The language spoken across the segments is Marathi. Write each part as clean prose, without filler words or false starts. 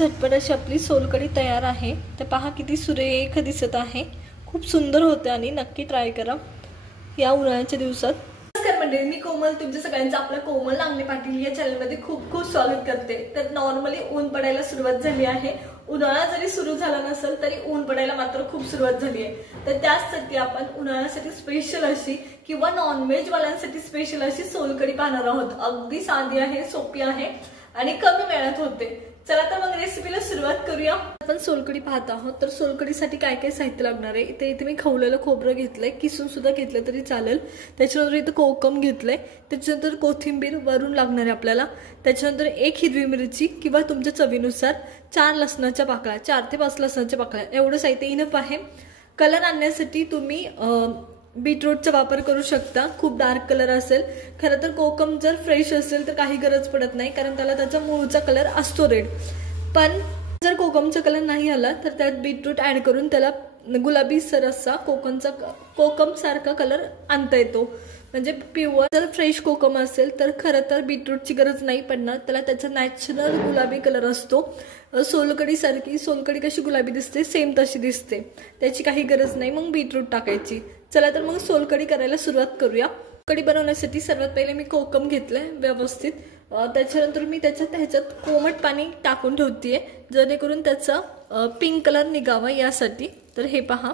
झटपट अशी आपली सोलकढी तयार आहे। तर पहा किती सुरेख दिसत आहे, खूप सुंदर होते आणि नक्की ट्राय करा या उन्हाळ्याच्या दिवसात। नमस्कार मंडळी, मी कोमल तुमच्या सगळ्यांचं आपल्या कोमल लांगणे पाटील या चॅनलमध्ये खूप खूप स्वागत करते। तर नॉर्मली ऊन पडायला सुरुवात झाली आहे। उन्हाळा जरी सुरू झाला नसेल तरी ऊन पडायला मात्र खूप सुरुवात झाली आहे। तर त्यासाठी आपण उन्हाळ्यासाठी स्पेशल अशी किंवा नॉनव्हेज वाल्यांसाठी स्पेशल अशी सोलकढी पाहणार आहोत। अगदी साधी आहे, सोपी आहे आणि कमी वेळात होते। चला तर मग रेसिपीला सुरुवात करूया। आपण सोलकढी पाहत आहोत, तर सोलकढीसाठी काय काय साहित्य लागणार आहे। इथे मी खवलेलं खोबरं घेतलंय, किसून सुद्धा घेतलं तरी चालेल। त्याच्यानंतर इथे कोकम घेतलंय, त्याच्यानंतर कोथिंबीर वरून लागणार आहे आपल्याला। त्याच्यानंतर एक हिरवी मिरची किंवा तुमच्या चवीनुसार, 4 लसणाच्या पाकळ्या, 4 ते 5 लसणाच्या पाकळ्या, एवढं साहित्य इनफ आहे। कलर आणण्यासाठी तुम्ही बीटरूटचा वापर करू शकता, खूप डार्क कलर असेल। खरं तर कोकम जर फ्रेश असेल तर काही गरज पडत नाही, कारण त्याला त्याचा मूळचा कलर असतो रेड। पण जर कोकमचा कलर नाही आला तर त्यात बीटरूट ऍड करून त्याला गुलाबी सर असा कोकम सारखा कलर आणता येतो। म्हणजे प्युअर जर फ्रेश कोकम असेल तर खरं तर बीटरूटची गरज नाही पडणार, त्याला त्याचा नॅचरल गुलाबी कलर असतो। सोलकढी सारखी, सोलकढी कशी गुलाबी दिसते सेम तशी दिसते, त्याची काही गरज नाही मग बीटरूट टाकायची। चला तर मग सोलकढी करायला सुरुवात करूया। कढी बनवण्यासाठी सर्वात पहिले मी कोकम घेतलंय व्यवस्थित। त्याच्यानंतर मी ह्याच्यात कोमट पाणी टाकून ठेवतेय, जेणेकरून त्याचा पिंक कलर निघावा यासाठी। तर हे पहा,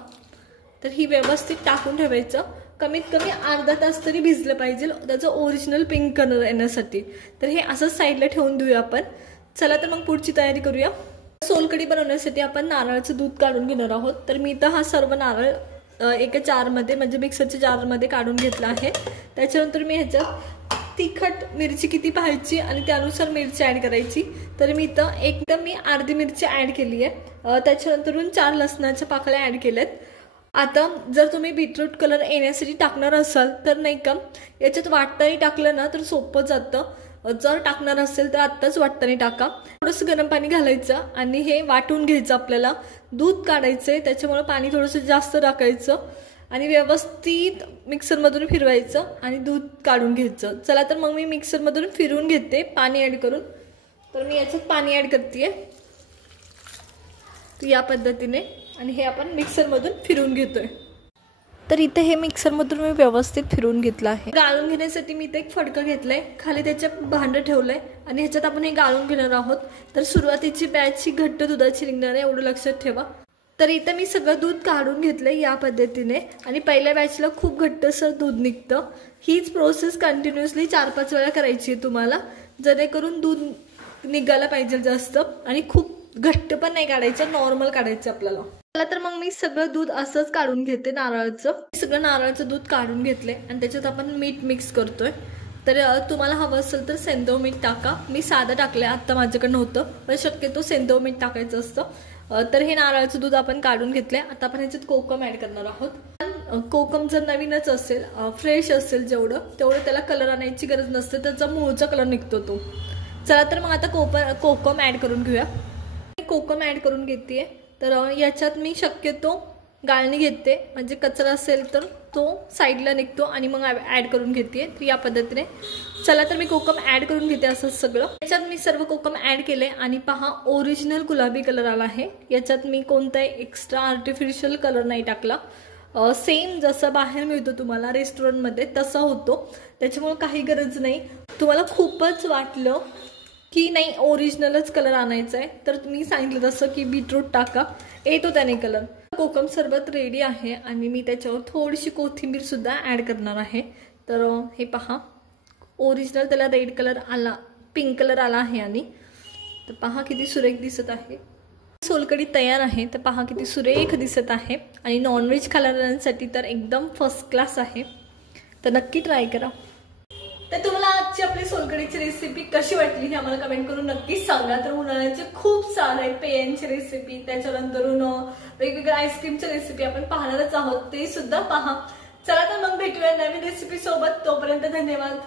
तर ही व्यवस्थित टाकून ठेवायचं। कमीत कमी अर्धा तास तरी भिजलं पाहिजे त्याचं ओरिजिनल पिंक कलर येण्यासाठी। तर हे असं साईडला ठेवून देऊया आपण। चला तर मग पुढची तयारी करूया। सोलकढी बनवण्यासाठी आपण नारळाचं दूध काढून घेणार आहोत। तर मी इथं हा सर्व नारळ एका जारमध्ये म्हणजे मिक्सरच्या जारमध्ये काढून घेतला आहे। त्याच्यानंतर मी ह्याच्यात तिखट मिरची किती पाहायची आणि त्यानुसार मिरची ऍड करायची। तर मी इथं एकदम अर्धी मिरची ऍड केली आहे। त्याच्यानंतरून 4 लसणाच्या पाकळ्या ऍड केल्यात। आता जर तुम्ही बीटरूट कलर येण्यासाठी टाकणार असाल तर नाही का याच्यात वाटताना टाकलं ना तर सोपं जातं। जर टाकणार असेल तर आत्ताच वाटताना टाका। थोडंसं गरम पाणी घालायचं आणि हे वाटून घ्यायचं। आपल्याला दूध काढायचंय, त्याच्यामुळे पाणी थोडंसं जास्त टाकायचं आणि व्यवस्थित मिक्सरमधून फिरवायचं आणि दूध काढून घ्यायचं। चला तर मग मी मिक्सरमधून फिरवून घेते पाणी ऍड करून। तर मी याच्यात पाणी ऍड करतेय या पद्धतीने आणि हे आपण मिक्सरमधून फिरवून घेतोय। तर इथे हे मिक्सरमधून मी व्यवस्थित फिरवून घेतलं आहे। गाळून घेण्यासाठी मी इथे एक फडकं घेतलंय, खाली त्याच्या भांडं ठेवलंय आणि ह्याच्यात आपण हे गाळून घेणार आहोत। तर सुरुवातीची बॅच ही घट्ट दुधाची निघणार आहे, एवढं लक्षात ठेवा। तर इथे मी सगळं दूध काढून घेतलंय या पद्धतीने आणि पहिल्या बॅचला खूप घट्टसर दूध निघतं। हीच प्रोसेस कंटिन्युअसली 4-5 वेळा करायची आहे तुम्हाला, जेणेकरून दूध निघायला पाहिजे जास्त आणि खूप घट्ट पण नाही काढायचं, नॉर्मल काढायचं आपल्याला। चला तर मग मी सगळं दूध असंच काढून घेते नारळाचं। सगळं नारळाचं दूध काढून घेतलंय आणि त्याच्यात आपण मीठ मिक्स करतोय। तर तुम्हाला हवं असेल तर सेंधव मीठ टाका, मी साधं टाकलंय, आता माझ्याकडे नव्हतं पण शक्यतो सेंधव मीठ टाकायचं असतं। तर हे नारळाचं दूध आपण काढून घेतलंय। आता आपण ह्याच्यात कोकम ऍड करणार आहोत। कोकम जर नवीनच असेल, फ्रेश असेल तेवढं त्याला कलर आणायची गरज नसते, त्याचा मूळचा कलर निघतो तो। चला तर मग आता कोकम ऍड करून घेऊया। कोकम ऍड करून घेते। तर याच्यात मी शक्यतो गाळणी घेते, म्हणजे कचरा असेल तर तो साईडला निघतो आणि मग ऍड करून घेते। तर या पद्धतीने चला तर मी कोकम ऍड करून घेते असं सगळं। याच्यात मी सर्व कोकम ऍड केले आणि पहा ओरिजिनल गुलाबी कलर आला आहे। याच्यात मी कोणताही एक्स्ट्रा आर्टिफिशियल कलर नाही टाकला, सेम जसं बाहेर मिळतो तुम्हाला रेस्टॉरंटमध्ये तसा होतो, त्याच्यामुळे काही गरज नाही। तुम्हाला खूपच वाटलं की नाही ओरिजिनलच कलर आणायचा आहे तर मी सांगितलं तसं की बीटरूट टाका, येतो त्याने कलर। कोकम सरबत रेडी आहे आणि मी त्याच्यावर थोडीशी कोथिंबीर सुद्धा ऍड करणार आहे। तर हे पहा ओरिजिनल त्याला रेड कलर आला, पिंक कलर आला आहे आणि तर पहा किती सुरेख दिसत आहे। सोलकढी तयार आहे, तर पहा किती सुरेख दिसत आहे आणि नॉनव्हेज खाणाऱ्यांसाठी तर एकदम फर्स्ट क्लास आहे। तर नक्की ट्राय करा। तर तुम्हाला आजची आपली सोलकढीची रेसिपी कशी वाटली हे आम्हाला कमेंट करून नक्कीच सांगा। तर उन्हाळ्याचे खूप सारे पेयांची रेसिपी, त्याच्यानंतरून वेगवेगळ्या आईस्क्रीमच्या रेसिपी आपण पाहणारच आहोत, ते सुद्धा पहा। चला तर मग भेटूया नवीन रेसिपी सोबत, तोपर्यंत धन्यवाद।